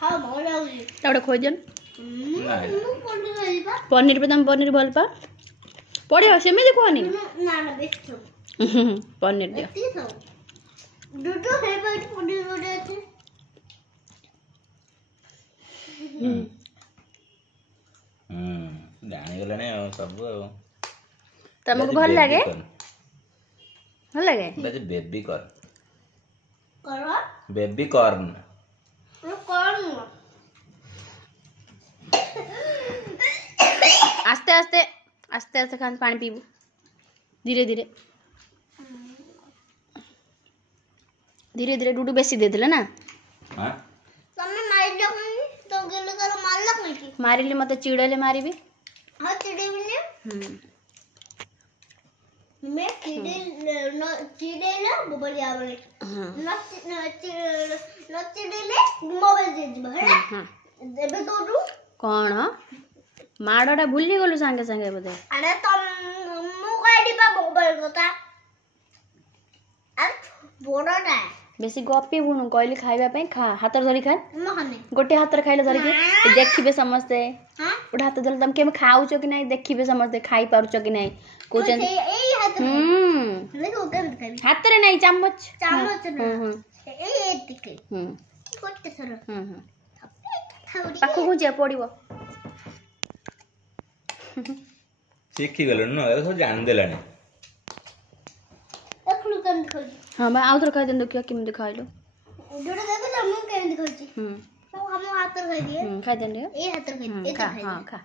हां भल लागी तावडे खोजन पनीर पनीर पे तुम पनीर भल पा पड़े सेमी देखोनी ना ना बेस्ट पनीर दियो दुदो फेवरेट पनीर बडे আছে जानी गलाने सब तुमको भल लगे बेबी कॉर्न करो बेबी कॉर्न कॉर्न आस्ते आस्ते आस्ते आस्ते खान पानी पीबू धीरे धीरे धीरे धीरे डूडू बेसी दे दिले ना हां तमे मारिलो तो गेलो तर मारलक नहीं मारिले मते चिड़ेले मारिबी हां चिड़ेबी ने मैं चिड़ेले मोबाइल आवले न चिड़ेले मोबाइल दे दिबो है देबे तोडू कौन माड़ाटा भूली गलु सांगे सांगे बोधे अरे तुम मु काडी पा मोबाइल कथा अरे बोड़ाटा बेसी गपी बुनु कहली खाइबा पई खा हाथ धरी खा महने गोटे हाथ खाइले धरी के देखिबे समझते हां गोटे हाथ धरी तुम केम खाउछ कि नहीं देखिबे समझते खाई पारुछ कि नहीं कोचन एई हाथ देखो केम खाबी हाथ रे नहीं चम्मच चम्मच ना एई दिखे गोटे थर पाखो गुंजे पड़िबो सीखी गलो न सब जान देलाने एखलु केम खोजी हां मैं आउतर खाइ देन देखियो किम दिखाइलो जोड़ा देखो हम केम खोजी सब हम हाथ खाइ दिए खाइ देन ए हाथ खाइ खा हां खा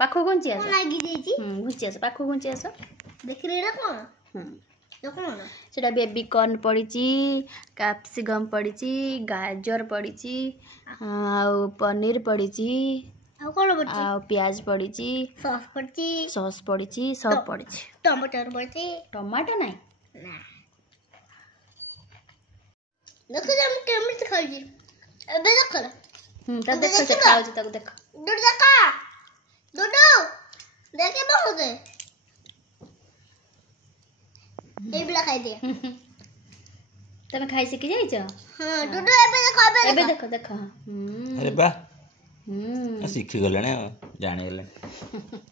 पाखो गुंजे आस लागी देजी गुंजे आस पाखो गुंजे आस देख रे कोन देखो ना सेटा बेबी कॉर्न पड़ीची कैप्सिकम पड़ीची गाजर पड़ीची आ पनीर पड़ीची आ कोन पड़ची आ प्याज पड़ीची सॉस पड़ीची सब पड़ीची टमाटर पड़ची टमाटर नहीं ना देखो हम केमित खाई एबे देख तब देखो से खाओ तब देख दूध देखा दूध देखे बहुत है ए बिला खाई दे तमे खाई से की जाई छ हां दूध एबे देखो देखो अरे बा सीखी गलाने जानी गलाने